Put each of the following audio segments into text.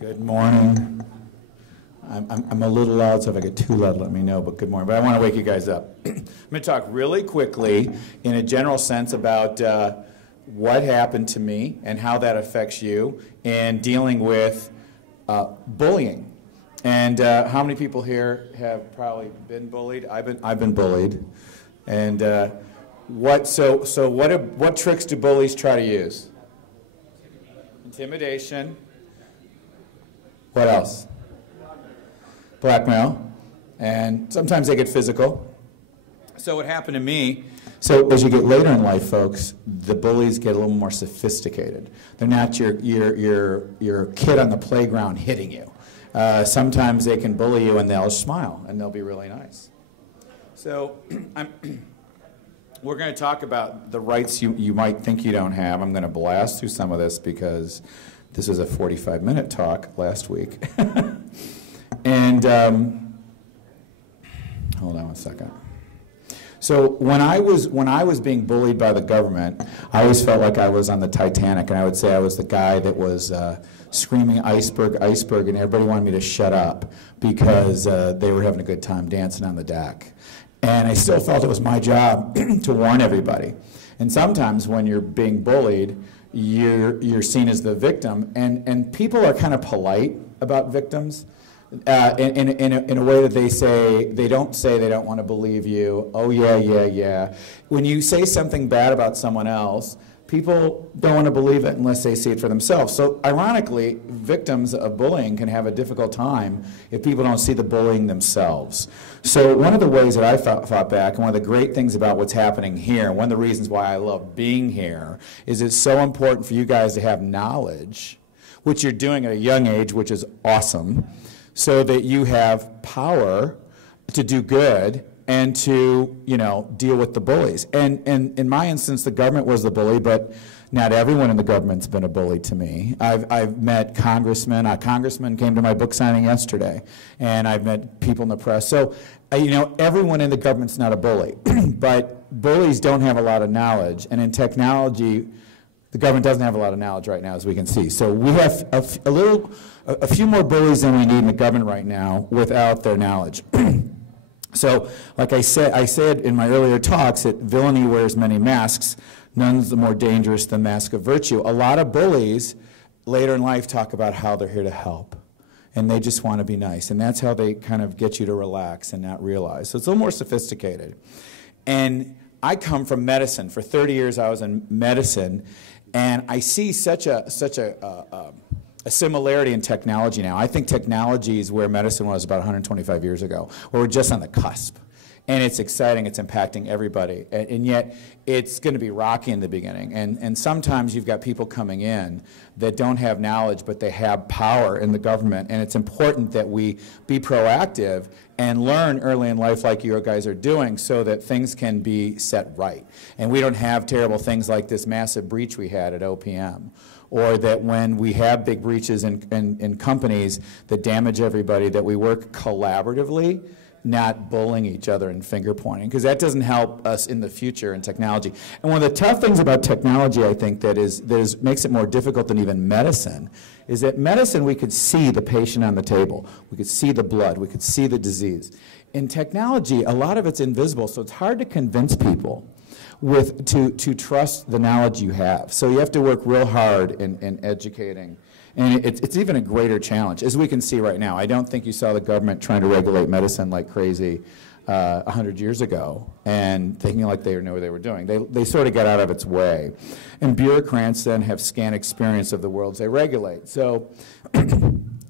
Good morning. I'm a little loud, so if I get too loud, let me know, but good morning. But I want to wake you guys up. I'm going to talk really quickly in a general sense about what happened to me and how that affects you in dealing with bullying. And how many people here have probably been bullied? I've been bullied. And what tricks do bullies try to use? Intimidation. What else? Blackmail. And sometimes they get physical. So what happened to me, so as you get later in life, folks, the bullies get a little more sophisticated. They're not your kid on the playground hitting you. Sometimes they can bully you and they'll smile and they'll be really nice. So we're going to talk about the rights you might think you don't have. I'm going to blast through some of this because this was a 45-minute talk last week. And hold on one second. So when I was being bullied by the government, I always felt like I was on the Titanic, and I would say I was the guy that was screaming iceberg, iceberg, and everybody wanted me to shut up because they were having a good time dancing on the deck. And I still felt it was my job to warn everybody. And sometimes when you're being bullied, you're seen as the victim, and people are kind of polite about victims. In a way that they don't say they don't want to believe you. Oh, yeah. When you say something bad about someone else, people don't want to believe it unless they see it for themselves. So ironically, victims of bullying can have a difficult time if people don't see the bullying themselves. So one of the ways that I fought back, and one of the great things about what's happening here, one of the reasons why I love being here, is it's so important for you guys to have knowledge, which you're doing at a young age, which is awesome, so that you have power to do good and to, deal with the bullies. And in my instance, the government was the bully, but not everyone in the government's been a bully to me. I've met congressmen. A congressman came to my book signing yesterday, and I've met people in the press. So, everyone in the government's not a bully, but bullies don't have a lot of knowledge, and in technology, the government doesn't have a lot of knowledge right now, as we can see. So we have a few more bullies than we need in the government right now without their knowledge. So, like I said in my earlier talks, that villainy wears many masks. None's the more dangerous than mask of virtue. A lot of bullies later in life talk about how they're here to help, and they just want to be nice, and that's how they kind of get you to relax and not realize. So it's a little more sophisticated. And I come from medicine. For 30 years, I was in medicine, and I see such a similarity in technology now. I think technology is where medicine was about 125 years ago, where we're just on the cusp. And it's exciting, it's impacting everybody. And yet, it's going to be rocky in the beginning. And sometimes you've got people coming in that don't have knowledge, but they have power in the government. And it's important that we be proactive and learn early in life like you guys are doing so that things can be set right. And we don't have terrible things like this massive breach we had at OPM. Or that when we have big breaches in companies that damage everybody, that we work collaboratively, not bullying each other and finger pointing, because that doesn't help us in the future in technology. And one of the tough things about technology, I think, that makes it more difficult than even medicine, is that medicine we could see the patient on the table. We could see the blood. We could see the disease. In technology, a lot of it's invisible, so it's hard to convince people to trust the knowledge you have. So you have to work real hard in educating. And it's even a greater challenge, as we can see right now. I don't think you saw the government trying to regulate medicine like crazy 100 years ago and thinking like they knew what they were doing. They sort of got out of its way. And bureaucrats then have scant experience of the worlds they regulate. So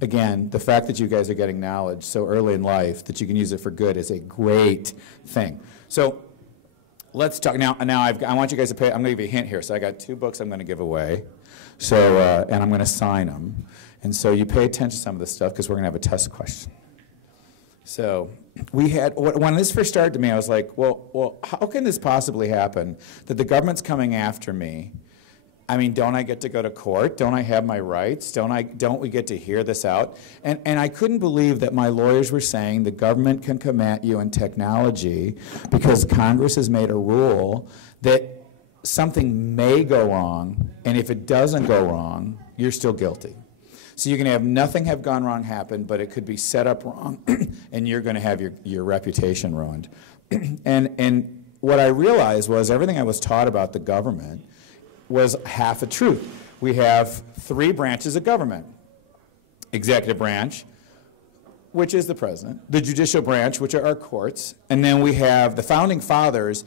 again, the fact that you guys are getting knowledge so early in life that you can use it for good is a great thing. So let's talk now. I want you guys to pay. I'm going to give you a hint here. So I got 2 books I'm going to give away. So and I'm going to sign them. And so you pay attention to some of this stuff because we're going to have a test question. So when this first started to me, I was like, well, how can this possibly happen that the government's coming after me? I mean, don't I get to go to court? Don't I have my rights? Don't we get to hear this out? And I couldn't believe that my lawyers were saying the government can come at you in technology because Congress has made a rule that something may go wrong, and if it doesn't go wrong, you're still guilty. So you can have nothing have gone wrong happen, but it could be set up wrong, and you're going to have your reputation ruined. And what I realized was everything I was taught about the government was half a truth. We have 3 branches of government. Executive branch, which is the president, the judicial branch, which are our courts, and then we have the founding fathers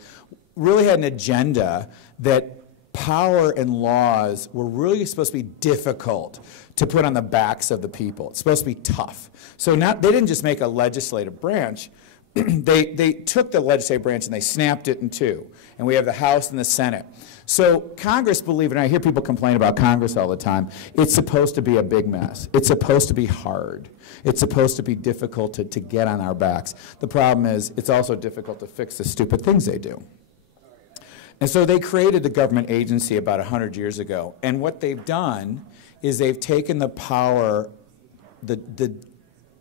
really had an agenda that power and laws were really supposed to be difficult to put on the backs of the people. It's supposed to be tough. So they didn't just make a legislative branch. They took the legislative branch and they snapped it in 2. And we have the House and the Senate. So Congress, believe it or not, I hear people complain about Congress all the time. It's supposed to be a big mess. It's supposed to be hard. It's supposed to be difficult to get on our backs. The problem is it's also difficult to fix the stupid things they do. And so they created the government agency about 100 years ago. And what they've done is they've taken the power, the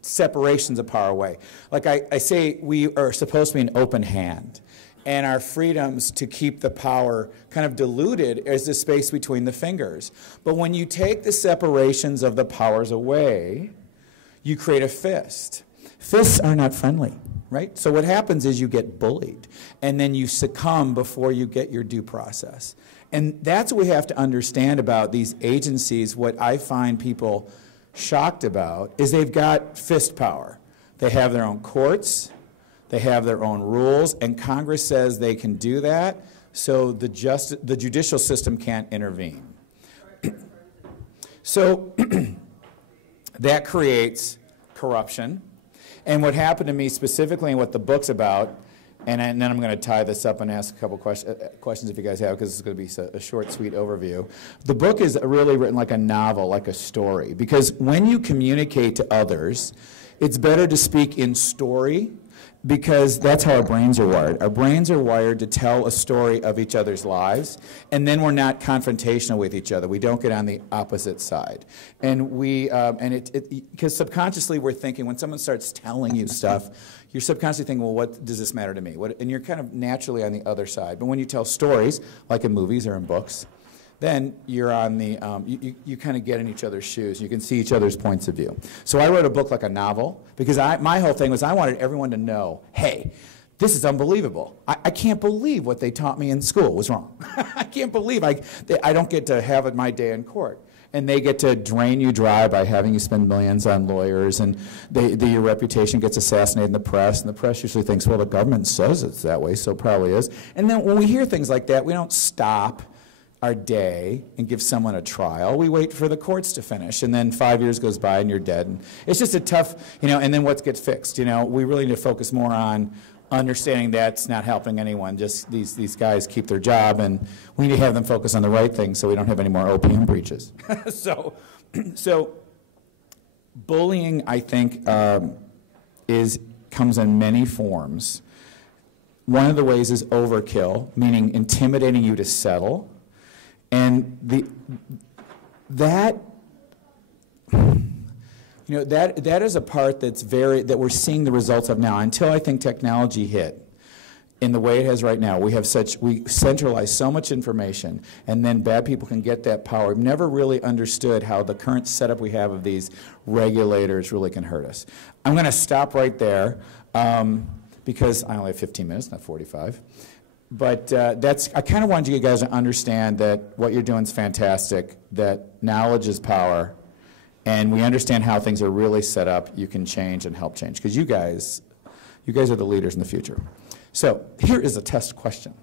separations of power away. Like I say, we are supposed to be an open hand. And our freedoms to keep the power kind of diluted is the space between the fingers. But when you take the separations of the powers away, you create a fist. Fists are not friendly, right? So what happens is you get bullied, and then you succumb before you get your due process. And that's what we have to understand about these agencies. What I find people shocked about is they've got fist power. They have their own courts. They have their own rules, and Congress says they can do that, so the judicial system can't intervene. So that creates corruption. And what happened to me specifically, and what the book's about, and then I'm going to tie this up and ask a couple questions if you guys have, because it's going to be a short, sweet overview. The book is really written like a novel, like a story, because when you communicate to others, it's better to speak in story, because that's how our brains are wired. Our brains are wired to tell a story of each other's lives, and then we're not confrontational with each other. We don't get on the opposite side. And because subconsciously we're thinking, when someone starts telling you stuff, you're subconsciously thinking, well, what does this matter to me? And you're kind of naturally on the other side. But when you tell stories, like in movies or in books, then you're on the, you kind of get in each other's shoes. You can see each other's points of view. So I wrote a book like a novel, because my whole thing was I wanted everyone to know, hey, this is unbelievable. I can't believe what they taught me in school was wrong. I can't believe I don't get to have my day in court. And they get to drain you dry by having you spend millions on lawyers, and your reputation gets assassinated in the press, and the press usually thinks, well, the government says it's that way, so it probably is. And then when we hear things like that, we don't stop our day and give someone a trial. We wait for the courts to finish, and then 5 years goes by and you're dead. And it's just a tough, and then what gets fixed? We really need to focus more on understanding that's not helping anyone. Just these guys keep their job, and we need to have them focus on the right thing so we don't have any more opium breaches. So bullying, I think, comes in many forms. One of the ways is overkill, meaning intimidating you to settle. And that is a part that we're seeing the results of now. Until I think technology hit in the way it has right now, we centralize so much information, and then bad people can get that power. We've never really understood how the current setup we have of these regulators really can hurt us. I'm going to stop right there because I only have 15 minutes, not 45. But I kind of wanted you guys to understand that what you're doing is fantastic, that knowledge is power, and we understand how things are really set up. You can change and help change, because you guys are the leaders in the future. So here is a test question.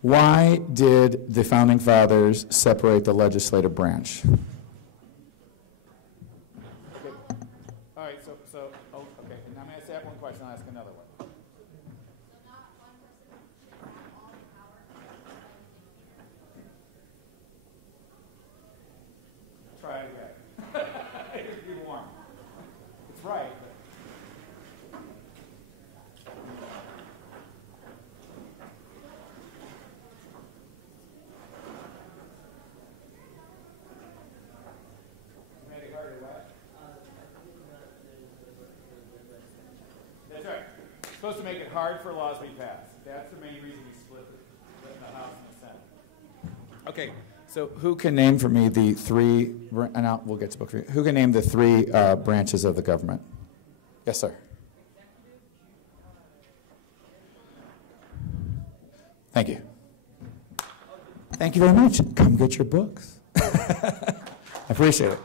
Why did the Founding Fathers separate the legislative branch? Okay. All right, okay, and I'm going to ask one question, I'll ask another one. Try it again. It'd be warm. It's right. Made it harder to what? That's right. It's supposed to make it hard for laws to be passed. That's the main reason we split the House and the Senate. Okay. So who can name for me the three, and we'll get to book review. Who can name the three branches of the government? Yes, sir. Thank you. Thank you very much. Come get your books. I appreciate it.